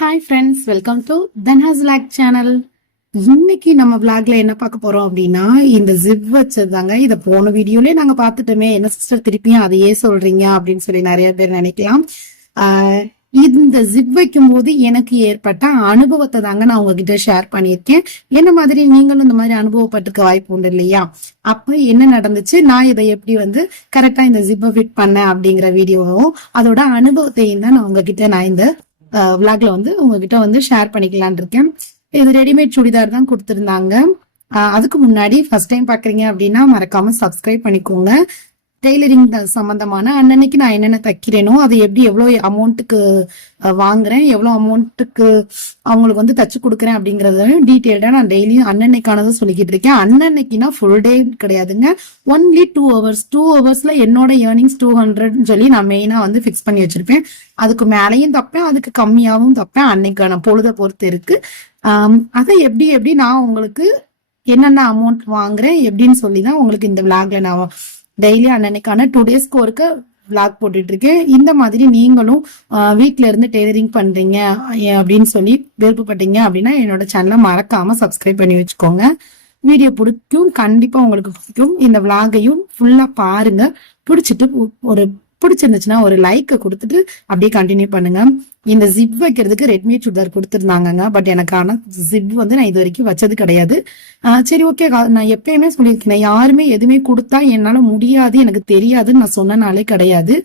Hi friends, welcome to Tanha's vlog channel. இன்னைக்கு நம்ம விளாக்ல என்ன பார்க்க போறோம் அப்படின்னா, இந்த ஜிப் வச்சதாங்க. இதை போன வீடியோலயே நாங்க பார்த்துட்டோமே, என்ன சிஸ்டர் திருப்பியும் அதையே சொல்றீங்க அப்படின்னு சொல்லி நிறைய பேர் நினைக்கலாம். இந்த ஜிப் வைக்கும் போது எனக்கு ஏற்பட்ட அனுபவத்தை தாங்க நான் உங்ககிட்ட ஷேர் பண்ணியிருக்கேன். என்ன மாதிரி நீங்களும் இந்த மாதிரி அனுபவப்பட்டிருக்க வாய்ப்பு உண்டு இல்லையா? அப்ப என்ன நடந்துச்சு, நான் இதை எப்படி கரெக்டா இந்த ஜிப்பை ஃபிட் பண்ணேன் அப்படிங்கிற வீடியோவும் அதோட அனுபவத்தையும் தான் நான் உங்ககிட்ட இந்த விளாக்ல உங்ககிட்ட ஷேர் பண்ணிக்கலான் இருக்கேன். இது ரெடிமேட் சுடிதார் தான் கொடுத்துருந்தாங்க. அதுக்கு முன்னாடி ஃபர்ஸ்ட் டைம் பாக்குறீங்க அப்படின்னா மறக்காம சப்ஸ்கிரைப் பண்ணிக்கோங்க. டெய்லரிங் சம்பந்தமான அன்னன்னைக்கு நான் என்னென்ன தைக்கிறேனோ அது எப்படி எவ்வளவு அமௌண்ட்டுக்கு வாங்குறேன், எவ்வளவு அமௌண்ட்டுக்கு அவங்களுக்கு தச்சு கொடுக்குறேன் அப்படிங்கறத டீட்டெயில்டா நான் டெய்லியும் அன்னன்னைக்கானதை சொல்லிக்கிட்டு இருக்கேன். அன்னன்னைக்குனா ஃபுல் டே கிடையாதுங்க, ஒன்லி 2 hours. 2 hours என்னோட ஏர்னிங்ஸ் 200 சொல்லி நான் மெயினா ஃபிக்ஸ் பண்ணி வச்சிருப்பேன். அதுக்கு மேலேயும் தப்பேன், அதுக்கு கம்மியாகவும் தப்பேன். அன்னைக்கான பொழுதை பொறுத்து இருக்கு. அதை எப்படி நான் உங்களுக்கு என்னென்ன அமௌண்ட் வாங்குறேன் எப்படின்னு சொல்லிதான் உங்களுக்கு இந்த விளாக்ல நான் டெய்லி அன்னைக்கான 2 days கோர்க்கு விளாக் போட்டுட்டு இருக்கேன். இந்த மாதிரி நீங்களும் வீட்ல இருந்து டெய்லரிங் பண்றீங்க அப்படின்னு சொல்லி விருப்பப்பட்டீங்க அப்படின்னா என்னோட சேனலை மறக்காம சப்ஸ்கிரைப் பண்ணி வச்சுக்கோங்க. வீடியோ பிடிக்கும், கண்டிப்பா உங்களுக்கு பிடிக்கும். இந்த விளாகையும் ஃபுல்லா பாருங்க. பிடிச்சிருந்துச்சுன்னா ஒரு லைக்கை கொடுத்துட்டு அப்படியே கண்டினியூ பண்ணுங்க. இந்த ஜிப் வைக்கிறதுக்கு ரெட்மேட் சுடிதார் கொடுத்துருந்தாங்க. பட் எனக்கு ஆனா ஜிப் நான் இது வரைக்கும் வச்சது கிடையாது. சரி, ஓகே. நான் எப்பயுமே சொல்லியிருக்கேன், யாருமே எதுவுமே கொடுத்தா என்னால முடியாது, எனக்கு தெரியாதுன்னு நான் சொன்னனாலே கிடையாது.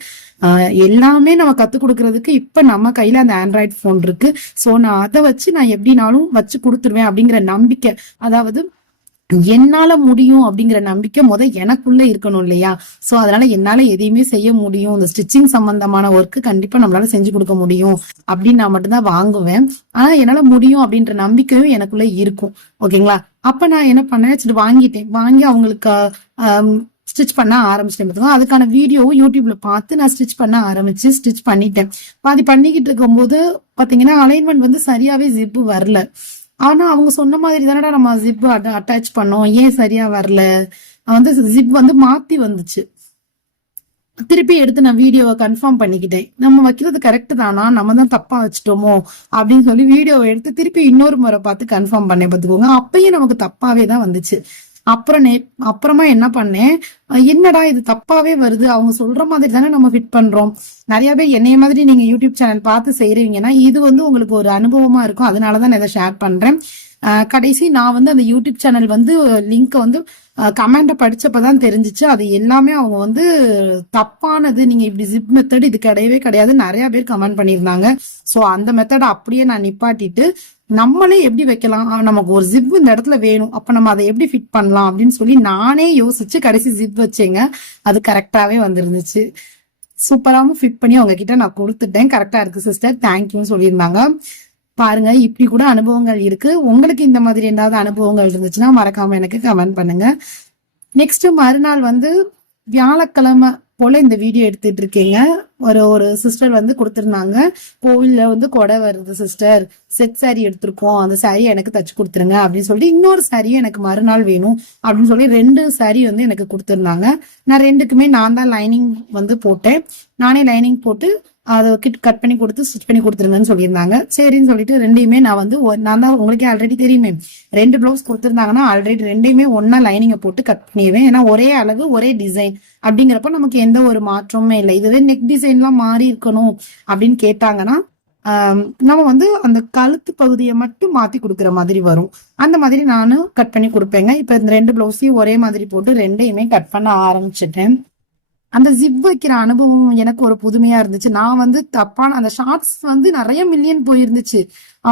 எல்லாமே நம்ம கத்து கொடுக்கறதுக்கு இப்ப நம்ம கையில அந்த ஆண்ட்ராய்டு போன் இருக்கு. சோ நான் அதை வச்சு நான் எப்படினாலும் வச்சு கொடுத்துருவேன் அப்படிங்கிற நம்பிக்கை, அதாவது என்னால முடியும் அப்படிங்கிற நம்பிக்கை எனக்குள்ள இருக்கணும் இல்லையா? சோ அதனால என்னால எதையுமே செய்ய முடியும், இந்த ஸ்டிச்சிங் சம்பந்தமான ஒர்க்கு கண்டிப்பா நம்மளால செஞ்சு கொடுக்க முடியும் அப்படின்னு நான் மட்டும்தான் வாங்குவேன். ஆனா என்னால முடியும் அப்படின்ற நம்பிக்கையும் எனக்குள்ள இருக்கும். ஓகேங்களா? அப்ப நான் என்ன பண்ணேன், சரி வாங்கி அவங்களுக்கு ஸ்டிச் பண்ண ஆரம்பிச்சிட்டேன். அதுக்கான வீடியோவும் யூடியூப்ல பார்த்து நான் ஸ்டிச் பண்ண ஆரம்பிச்சு ஸ்டிச் பண்ணிட்டேன். பாதி பண்ணிக்கிட்டு இருக்கும் போது பாத்தீங்கன்னா அலைன்மெண்ட் சரியாவே ஜிப்பு வரல. ஆனா அவங்க சொன்ன மாதிரி தானடா நம்ம ஜிப் அட்டாச் பண்ணோம், ஏன் சரியா வரல? ஜிப் மாத்தி வந்துச்சு. திருப்பி எடுத்து நான் வீடியோவை கன்ஃபார்ம் பண்ணிக்கிட்டேன், நம்ம வைக்கிறது கரெக்ட் தானா, நம்ம தான் தப்பா வச்சுட்டோமோ அப்படின்னு சொல்லி வீடியோவை எடுத்து திருப்பி இன்னொரு முறை பார்த்து கன்ஃபார்ம் பண்ணேன். பார்த்துக்கோங்க, அப்பயும் நமக்கு தப்பாவே தான் வந்துச்சு. அப்புறமா என்ன பண்ணேன், என்னடா இது தப்பாவே வருது, அவங்க சொல்ற மாதிரி தானே நம்ம ஃபிட் பண்றோம். நிறைய பேர் என்னைய மாதிரி நீங்க யூடியூப் சேனல் பார்த்து செய்யறீங்கன்னா இது உங்களுக்கு ஒரு அனுபவமா இருக்கும். அதனாலதான் நான் இதை ஷேர் பண்றேன். கடைசி நான் அந்த யூடியூப் சேனல் லிங்க் கமெண்ட படிச்சப்பதான் தெரிஞ்சிச்சு அது எல்லாமே அவங்க தப்பானது, நீங்க இப்படி ஜிப் மெத்தட் இது கிடையவே கிடையாது நிறைய பேர் கமெண்ட் பண்ணியிருந்தாங்க. சோ அந்த மெத்தட அப்படியே நான் நிப்பாட்டிட்டு நம்மளே எப்படி வைக்கலாம், நமக்கு ஒரு ஜிப் இந்த இடத்துல வேணும், அப்ப நம்ம அதை எப்படி ஃபிட் பண்ணலாம் அப்படின்னு சொல்லி நானே யோசிச்சு கடைசி ஜிப் வச்சேங்க. அது கரெக்டாவே வந்துருந்துச்சு. சூப்பராவும் ஃபிட் பண்ணி அவங்க கிட்ட நான் கொடுத்துட்டேன். கரெக்டா இருக்கு சிஸ்டர், தேங்க்யூன்னு சொல்லியிருந்தாங்க. பாருங்க, இப்படி கூட அனுபவங்கள் இருக்கு. உங்களுக்கு இந்த மாதிரி ஏதாவது அனுபவங்கள் இருந்துச்சுன்னா மறக்காம எனக்கு கமெண்ட் பண்ணுங்க. நெக்ஸ்ட் மறுநாள் வியாழக்கிழமை போல இந்த வீடியோ எடுத்துட்டு இருக்கீங்க. ஒரு சிஸ்டர் கொடுத்திருந்தாங்க, கோவில்ல கொடை வருது சிஸ்டர், செட் சாரி எடுத்திருக்கோம், அந்த சாரி எனக்கு தச்சு கொடுத்துருங்க அப்படின்னு சொல்லிட்டு இன்னொரு சாரியும் எனக்கு மறுநாள் வேணும் அப்படின்னு சொல்லி 2 சாரி எனக்கு கொடுத்துருந்தாங்க. நான் 2க்குமே நான் தான் லைனிங் போட்டேன். நானே லைனிங் போட்டு அதை கட் பண்ணி கொடுத்து ஸ்டிச் பண்ணி கொடுத்துருங்கன்னு சொல்லியிருந்தாங்க. சரின்னு சொல்லிட்டு 2யுமே நான் தான் உங்களுக்கே ஆல்ரெடி தெரியுமே, 2 பிளவுஸ் கொடுத்துருந்தாங்கன்னா ஆல்ரெடி 2யுமே ஒன்னா லைனிங்கை போட்டு கட் பண்ணிடுவேன். ஏன்னா ஒரே அளவு ஒரே டிசைன் அப்படிங்கிறப்ப நமக்கு எந்த ஒரு மாற்றமுமே இல்லை. இதுவே நெக் டிசைன்லாம் மாறி இருக்கணும் அப்படின்னு கேட்டாங்கன்னா நம்ம அந்த கழுத்து பகுதியை மட்டும் மாத்தி கொடுக்குற மாதிரி வரும். அந்த மாதிரி நானும் கட் பண்ணி கொடுப்பேங்க. இப்ப இந்த 2 பிளவுஸையும் ஒரே மாதிரி போட்டு 2யுமே கட் பண்ண ஆரம்பிச்சிட்டேன். அந்த ஜிப் வைக்கிற அனுபவம் எனக்கு ஒரு புதுமையா இருந்துச்சு. நான் தப்பான அந்த ஷார்ட்ஸ் நிறைய மில்லியன் போயிருந்துச்சு.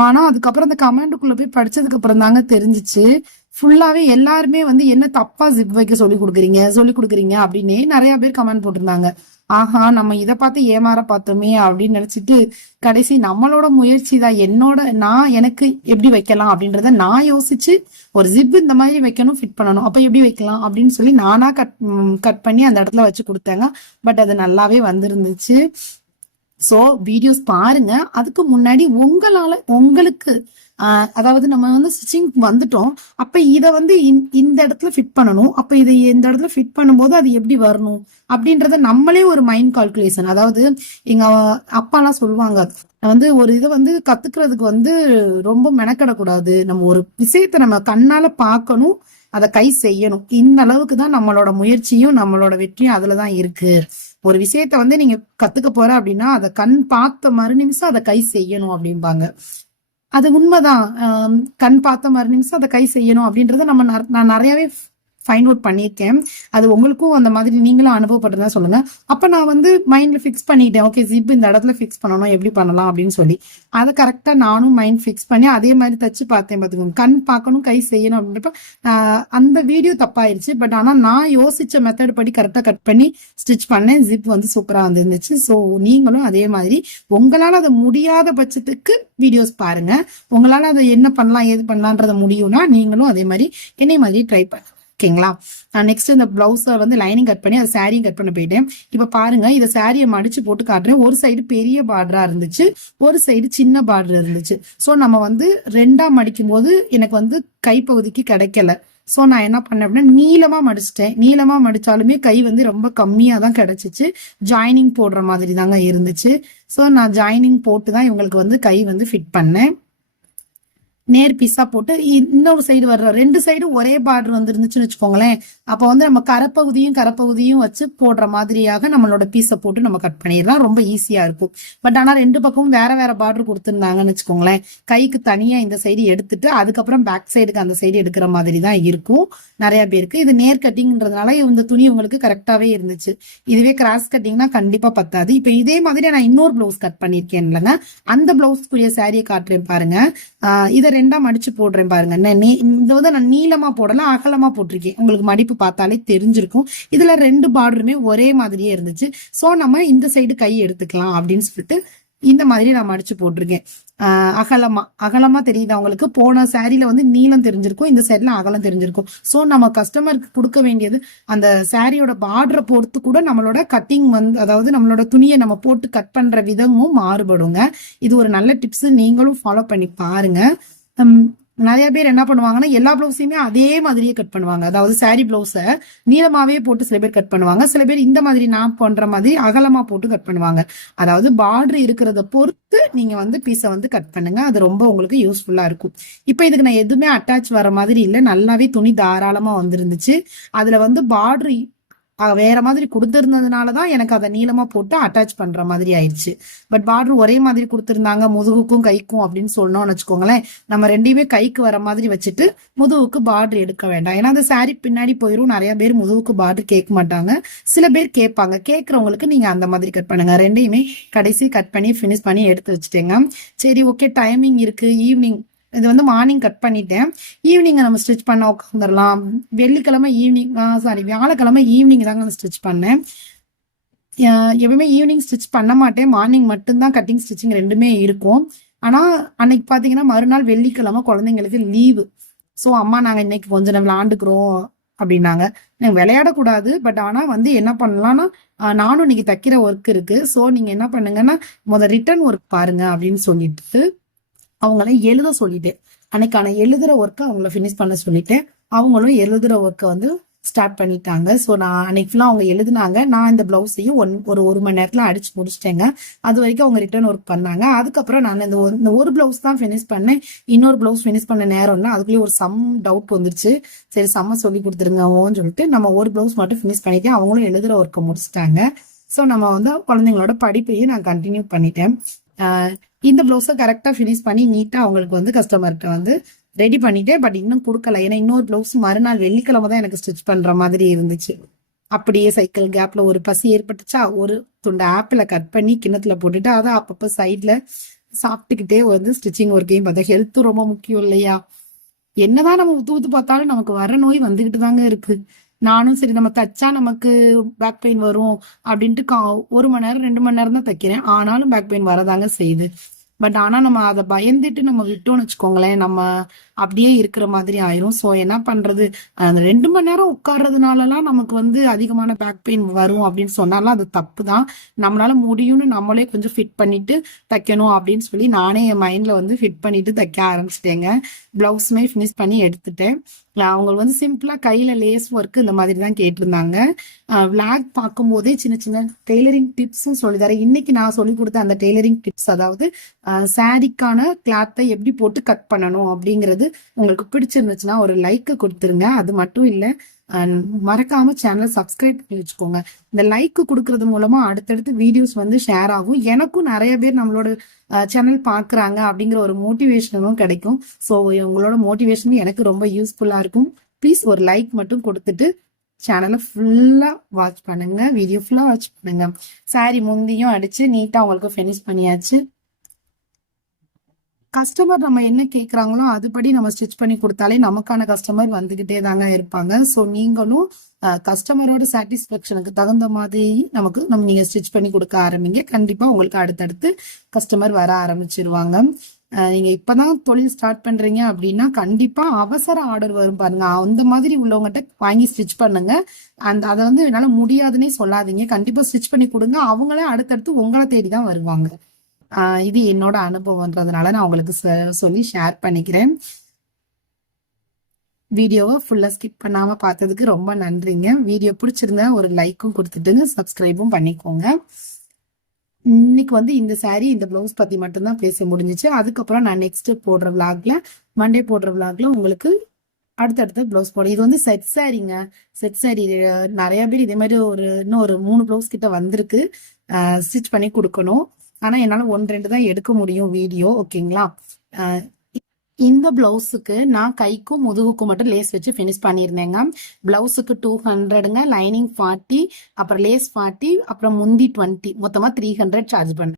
ஆனா அதுக்கப்புறம் அந்த கமெண்ட்டுக்குள்ள போய் படிச்சதுக்கு அப்புறம் தாங்க தெரிஞ்சிச்சு, ஃபுல்லாவே எல்லாருமே என்ன தப்பா ஜிப் வைக்க சொல்லி கொடுக்குறீங்க அப்படின்னு நிறைய பேர் கமெண்ட் போட்டிருந்தாங்க. ஆஹா, நம்ம இதை பார்த்து ஏமாற பார்த்தோமே அப்படின்னு நினைச்சிட்டு கடைசி நம்மளோட முயற்சி தான், எனக்கு எப்படி வைக்கலாம் அப்படின்றத நான் யோசிச்சு ஒரு ஜிப் இந்த மாதிரி வைக்கணும், ஃபிட் பண்ணணும், அப்ப எப்படி வைக்கலாம் அப்படின்னு சொல்லி நானா கட் பண்ணி அந்த இடத்துல வச்சு கொடுத்தேங்க. பட் அது நல்லாவே வந்திருந்துச்சு. சோ வீடியோஸ் பாருங்க. அதுக்கு முன்னாடி உங்களுக்கு அதாவது நம்ம வந்து ஸ்டிச்சிங் வந்துட்டோம். அப்ப இத வந்து இந்த இடத்துல ஃபிட் பண்ணணும். அப்ப இதை இந்த இடத்துல ஃபிட் பண்ணும்போது அது எப்படி வரணும் அப்படின்றத நம்மளே ஒரு மைண்ட் கால்குலேஷன். அதாவது எங்க அப்பா எல்லாம் சொல்லுவாங்க, வந்து ஒரு இதை வந்து கத்துக்கிறதுக்கு வந்து ரொம்ப மெனக்கிடக்கூடாது. நம்ம ஒரு விஷயத்த நம்ம கண்ணால பார்க்கணும், அதை கை செய்யணும். இந்த அளவுக்கு தான் நம்மளோட முயற்சியும் நம்மளோட வெற்றியும் அதுலதான் இருக்கு. ஒரு விஷயத்த வந்து நீங்க கத்துக்க போற அப்படின்னா அதை கண் பார்த்த மறு நிமிஷம் அதை கை செய்யணும் அப்படிம்பாங்க. அது உண்மைதான். கண் பார்த்த மறு நிமிஷம் அதை கை செய்யணும் அப்படின்றத நான் நிறையவே ஃபைண்ட் அவுட் பண்ணியிருக்கேன். அது உங்களுக்கும் அந்த மாதிரி நீங்களும் அனுபவப்பட்டதா சொல்லுங்க. அப்ப நான் வந்து மைண்ட்ல ஃபிக்ஸ் பண்ணிட்டேன், ஓகே ஜிப் இந்த இடத்துல ஃபிக்ஸ் பண்ணணும், எப்படி பண்ணலாம் அப்படின்னு சொல்லி அதை கரெக்டா நானும் மைண்ட் ஃபிக்ஸ் பண்ணி அதே மாதிரி தச்சு பார்த்தேன். பார்த்துக்கோங்க, கண் பார்க்கணும் கை செய்யணும் அப்படின்றப்ப அந்த வீடியோ தப்பாயிருச்சு. பட் ஆனா நான் யோசிச்ச மெத்தட் படி கரெக்டா கட் பண்ணி ஸ்டிச் பண்ணேன். ஜிப் வந்து சூப்பரா வந்துருந்துச்சு. ஸோ நீங்களும் அதே மாதிரி உங்களால அதை முடியாத பட்சத்துக்கு வீடியோஸ் பாருங்க. உங்களால அதை என்ன பண்ணலாம் ஏது பண்ணலான்றத முடியும்னா நீங்களும் அதே மாதிரி என்னை மாதிரி ட்ரை பண்ணுங்க. ஓகேங்களா? நெக்ஸ்ட் இந்த பிளவுஸை வந்து லைனிங் கட் பண்ணி அதை சாரியும் கட் பண்ண போயிட்டேன். இப்ப பாருங்க, இதை சாரியை மடிச்சு போட்டு காட்டுறேன். ஒரு சைடு பெரிய பார்டரா இருந்துச்சு, ஒரு சைடு சின்ன பார்டர் இருந்துச்சு. ஸோ நம்ம வந்து ரெண்டா மடிக்கும் போது எனக்கு வந்து கைப்பகுதிக்கு கிடைக்கல. ஸோ நான் என்ன பண்ணேன் அப்படின்னா நீளமா மடிச்சிட்டேன். நீளமா மடிச்சாலுமே கை வந்து ரொம்ப கம்மியா தான் கிடைச்சிச்சு. ஜாயினிங் போடுற மாதிரி தாங்க இருந்துச்சு. ஸோ நான் ஜாயினிங் போட்டு தான் இவங்களுக்கு வந்து கை வந்து ஃபிட் பண்ணேன். நேர் பீஸா போட்டு இன்னொரு சைடு வர்ற ரெண்டு சைடும் ஒரே பார்டர் வந்துருந்துச்சுன்னு வச்சுக்கோங்களேன். அப்ப வந்து நம்ம கரப்பகுதியும் வச்சு போடுற மாதிரியாக நம்மளோட பீஸை போட்டு நம்ம கட் பண்ணிடலாம். ரொம்ப ஈஸியா இருக்கும். பட் ஆனா ரெண்டு பக்கமும் வேற வேற பார்டர் கொடுத்துருந்தாங்கன்னு வச்சுக்கோங்களேன், கைக்கு தனியா இந்த சைடு எடுத்துட்டு அதுக்கப்புறம் பேக் சைடுக்கு அந்த சைடு எடுக்கிற மாதிரி தான் இருக்கும் நிறைய பேருக்கு. இது நேர் கட்டிங்ன்றதுனால இந்த துணி உங்களுக்கு கரெக்டாவே இருந்துச்சு. இதுவே கிராஸ் கட்டிங்னா கண்டிப்பா பத்தாது. இப்ப இதே மாதிரி நான் இன்னொரு பிளவுஸ் கட் பண்ணிருக்கேன் இல்லைங்க, அந்த பிளவுஸ்க்குரிய சாரியை காட்டுறேன் பாருங்க. இதை ரெண்டா மடிச்சு போடுறேன் பாருங்க. இந்த வந்து நான் நீளமா போடல, அகலமா போட்டிருக்கேன். உங்களுக்கு மடிப்பு பார்த்தாலே தெரிஞ்சிருக்கும். இதுல ரெண்டு பார்டருமே ஒரே மாதிரியே இருந்துச்சு. சோ நம்ம இந்த சைடு கை எடுத்துக்கலாம் அப்படின்னு சொல்லிட்டு இந்த மாதிரி நான் மடிச்சு போட்டிருக்கேன். அகலமா தெரியுது அவங்களுக்கு. போன சாரியில வந்து நீளம் தெரிஞ்சிருக்கும், இந்த சைட்ல அகலம் தெரிஞ்சிருக்கும். சோ நம்ம கஸ்டமருக்கு கொடுக்க வேண்டியது அந்த சாரியோட பார்டரை பொறுத்து கூட நம்மளோட கட்டிங் வந்து, அதாவது நம்மளோட துணியை நம்ம போட்டு கட் பண்ற விதமும் மாறுபடுங்க. இது ஒரு நல்ல டிப்ஸ், நீங்களும் ஃபாலோ பண்ணி பாருங்க. நிறைய பேர் என்ன பண்ணுவாங்கன்னா எல்லா பிளவுஸையுமே அதே மாதிரியே கட் பண்ணுவாங்க. அதாவது சாரி பிளவுஸை நீளமாவே போட்டு சில பேர் கட் பண்ணுவாங்க. சில பேர் இந்த மாதிரி நான் பண்ற மாதிரி அகலமா போட்டு கட் பண்ணுவாங்க. அதாவது பார்டர் இருக்கிறத பொறுத்து நீங்க வந்து பீஸை வந்து கட் பண்ணுங்க. அது ரொம்ப உங்களுக்கு யூஸ்ஃபுல்லா இருக்கும். இப்ப இதுக்கு நான் எதுவுமே அட்டாச் வர மாதிரி இல்லை, நல்லாவே துணி தாராளமா வந்துருந்துச்சு. அதுல வந்து பார்டர் வேற மாதிரி கொடுத்திருந்ததுனாலதான் எனக்கு அதை நீளமா போட்டு அட்டாச் பண்ற மாதிரி ஆயிடுச்சு. பட் பார்டர் ஒரே மாதிரி கொடுத்திருந்தாங்க முதுகுக்கும் கைக்கும் அப்படின்னு சொன்னோம்னு வச்சுக்கோங்களேன், நம்ம ரெண்டையுமே கைக்கு வர மாதிரி வச்சுட்டு முதுகுக்கு பார்டர் எடுக்க வேண்டாம். ஏன்னா அந்த சாரி பின்னாடி போயிரும். நிறைய பேர் முதுகுக்கு பார்டர் கேட்க மாட்டாங்க, சில பேர் கேட்பாங்க. கேட்கறவங்களுக்கு நீங்க அந்த மாதிரி கட் பண்ணுங்க. ரெண்டையுமே கடைசி கட் பண்ணி பினிஷ் பண்ணி எடுத்து வச்சுட்டேங்க. சரி, ஓகே, டைமிங் இருக்கு. ஈவினிங் இது வந்து மார்னிங் கட் பண்ணிட்டேன். ஈவினிங் நம்ம ஸ்டிச் பண்ண உட்காந்துடலாம். வெள்ளிக்கிழமை ஈவினிங், வியாழக்கிழமை ஈவினிங் தாங்க ஸ்டிச் பண்ணேன். எப்பவுமே ஈவினிங் ஸ்டிச் பண்ண மாட்டேன், மார்னிங் மட்டும்தான் கட்டிங் ஸ்டிச்சிங் ரெண்டுமே இருக்கும். ஆனா அன்னைக்கு பாத்தீங்கன்னா மறுநாள் வெள்ளிக்கிழமை குழந்தைங்களுக்கு லீவு. ஸோ அம்மா நாங்க இன்னைக்கு கொஞ்ச நேரம் விளையாண்டுக்கிறோம் அப்படின்னாங்க. எனக்கு விளையாடக்கூடாது, பட் ஆனா வந்து என்ன பண்ணலாம்னா நானும் இன்னைக்கு தைக்கிற ஒர்க் இருக்கு. ஸோ நீங்க என்ன பண்ணுங்கன்னா ரிட்டர்ன் ஒர்க் பாருங்க அப்படின்னு சொல்லிட்டு அவங்கள எழுத சொல்லிட்டேன். அன்னைக்கான எழுதுற ஒர்க்கை அவங்கள ஃபினிஷ் பண்ண சொல்லிட்டேன். அவங்களும் எழுதுற ஒர்க்கை வந்து ஸ்டார்ட் பண்ணிட்டாங்க. ஸோ நான் அன்னைக்கு ஃபுல்லாக அவங்க எழுதுனாங்க. நான் இந்த பிளவுஸையும் ஒரு மணி நேரத்தில் அடிச்சு முடிச்சிட்டேங்க. அது வரைக்கும் அவங்க ரிட்டர்ன் ஒர்க் பண்ணாங்க. அதுக்கப்புறம் நான் இந்த ஒரு பிளவுஸ் தான் ஃபினிஷ் பண்ணேன். இன்னொரு பிளவுஸ் ஃபினிஷ் பண்ண நேரம்னா அதுக்குள்ளேயே ஒரு சம் டவுட் வந்துருச்சு. சரி, சம்ம சொல்லி கொடுத்துருங்கன்னு சொல்லிட்டு நம்ம ஒரு பிளவுஸ் மட்டும் ஃபினிஷ் பண்ணிட்டேன். அவங்களும் எழுதுற ஒர்க்கை முடிச்சிட்டாங்க. ஸோ நம்ம வந்து குழந்தைங்களோட படிப்பையும் நான் கண்டினியூ பண்ணிட்டேன். இந்த பிளவுஸை கரெக்டா ஃபினிஷ் பண்ணி நீட்டா அவங்களுக்கு வந்து கஸ்டமர்கிட்ட வந்து ரெடி பண்ணிட்டேன். பட் இன்னும் கொடுக்கல. ஏன்னா இன்னொரு பிளவுஸ் மறுநாள் வெள்ளிக்கிழமை தான் எனக்கு ஸ்டிச் பண்ற மாதிரி இருந்துச்சு. அப்படியே சைக்கிள் கேப்ல ஒரு பசி ஏற்பட்டுச்சா, ஒரு துண்டு ஆப்பிள கட் பண்ணி கிண்ணத்துல போட்டுட்டு அதை அப்பப்ப சைட்ல சாப்பிட்டுக்கிட்டே வந்து ஸ்டிச்சிங் ஒர்க்கையும் பார்த்தா. ஹெல்த் ரொம்ப முக்கியம் இல்லையா? என்னதான் நம்ம ஊத்து பார்த்தாலும் நமக்கு வர நோய் வந்துகிட்டு தாங்க இருக்கு. நானும் சரி நம்ம தச்சா நமக்கு பேக் பெயின் வரும் அப்படின்ட்டு 1 மணி நேரம் 2 மணி நேரம் தான் தைக்கிறேன். ஆனாலும் பேக் பெயின் வரதாங்க செய்யுது. பட் ஆனா நம்ம அதை பயந்துட்டு நம்ம விட்டோம்னு வச்சுக்கோங்களேன், நம்ம அப்படியே இருக்கிற மாதிரி ஆயிரும். ஸோ என்ன பண்றது, அந்த 2 மணி நேரம் உட்கார்றதுனாலலாம் நமக்கு வந்து அதிகமான பேக் பெயின் வரும் அப்படின்னு சொன்னாலும் அது தப்பு தான். நம்மளால முடியும்னு நம்மளே கொஞ்சம் ஃபிட் பண்ணிட்டு தைக்கணும் அப்படின்னு சொல்லி நானே என் மைண்ட்ல வந்து ஃபிட் பண்ணிட்டு தைக்க ஆரம்பிச்சிட்டேங்க. பிளவுஸுமே ஃபினிஷ் பண்ணி எடுத்துட்டேன். அவங்க வந்து சிம்பிளா கையில லேஸ் ஒர்க் இந்த மாதிரி தான் கேட்டிருந்தாங்க. விளாக் பார்க்கும்போதே சின்ன சின்ன டெய்லரிங் டிப்ஸும் சொல்லித்தரேன். இன்னைக்கு நான் சொல்லி கொடுத்த அந்த டெய்லரிங் டிப்ஸ், அதாவது சாரிக்கான கிளாத்தை எப்படி போட்டு கட் பண்ணணும் அப்படிங்கிறது உங்களுக்கு பிடிச்சிருந்துச்சுன்னா ஒரு லைக் கொடுத்துருங்க. அது மட்டும் இல்லை, மறக்காம சேனலை சப்ஸ்கிரைப் பண்ணி வச்சுக்கோங்க. இந்த லைக் கொடுக்கறது மூலமா அடுத்தடுத்து வீடியோஸ் வந்து ஷேர் ஆகும். எனக்கும் நிறைய பேர் நம்மளோட சேனல் பாக்குறாங்க அப்படிங்கிற ஒரு மோட்டிவேஷனும் கிடைக்கும். ஸோ உங்களோட மோட்டிவேஷனும் எனக்கு ரொம்ப யூஸ்ஃபுல்லா இருக்கும். ப்ளீஸ் ஒரு லைக் மட்டும் கொடுத்துட்டு சேனலை ஃபுல்லா வாட்ச் பண்ணுங்க, வீடியோ ஃபுல்லா வாட்ச் பண்ணுங்க. சாரி முந்தியும் அடிச்சு நீட்டா உங்களுக்கு ஃபினிஷ் பண்ணியாச்சு. கஸ்டமர் நம்ம என்ன கேட்குறாங்களோ அதுபடி நம்ம ஸ்டிச் பண்ணி கொடுத்தாலே நமக்கான கஸ்டமர் வந்துகிட்டே தாங்க இருப்பாங்க. ஸோ நீங்களும் கஸ்டமரோட சாட்டிஸ்ஃபேக்ஷனுக்கு தகுந்த மாதிரி நீங்க ஸ்டிச் பண்ணி கொடுக்க ஆரம்பிங்க. கண்டிப்பா உங்களுக்கு அடுத்தடுத்து கஸ்டமர் வர ஆரம்பிச்சிருவாங்க. நீங்க இப்பதான் தொழில் ஸ்டார்ட் பண்றீங்க அப்படின்னா கண்டிப்பா அவசர ஆர்டர் வரும் பாருங்க, அந்த மாதிரி உள்ளவங்ககிட்ட வாங்கி ஸ்டிச் பண்ணுங்க. அதை வந்து என்னால முடியாதுன்னே சொல்லாதீங்க, கண்டிப்பா ஸ்டிச் பண்ணி கொடுங்க. அவங்களே அடுத்தடுத்து உங்களை தேடிதான் வருவாங்க. இது என்னோட அனுபவம்ன்றதுனால நான் உங்களுக்கு சொல்லி ஷேர் பண்ணிக்கிறேன். வீடியோவை ஃபுல்லா ஸ்கிப் பண்ணாம பார்த்ததுக்கு ரொம்ப நன்றிங்க. வீடியோ பிடிச்சிருந்தா ஒரு லைக்கும் கொடுத்துட்டுங்க, சப்ஸ்கிரைபும் பண்ணிக்கோங்க. இன்னைக்கு வந்து இந்த சாரி இந்த பிளவுஸ் பத்தி மட்டும்தான் பேச முடிஞ்சிச்சு. அதுக்கப்புறம் நான் நெக்ஸ்ட் போடுற விளாக்ல, மண்டே போடுற விளாக்ல உங்களுக்கு அடுத்தடுத்த பிளவுஸ் போடும். இது வந்து செட் சாரிங்க. செட் சாரி நிறைய பேர் இதே மாதிரி இன்னும் ஒரு 3 பிளவுஸ் கிட்ட வந்திருக்கு, ஸ்டிச் பண்ணி கொடுக்கணும். ஆனா என்னால 1-2 தான் எடுக்க முடியும் வீடியோ, ஓகேங்களா. இந்த பிளவுஸுக்கு நான் கைக்கும் முதுகுக்கும் மட்டும் லேஸ் வச்சு ஃபினிஷ் பண்ணியிருந்தேங்க. பிளவுஸுக்கு 200ங்க, லைனிங் 40, அப்புறம் லேஸ் 40, அப்புறம் முந்தி 20, மொத்தமா 300 சார்ஜ் பண்ணேன்.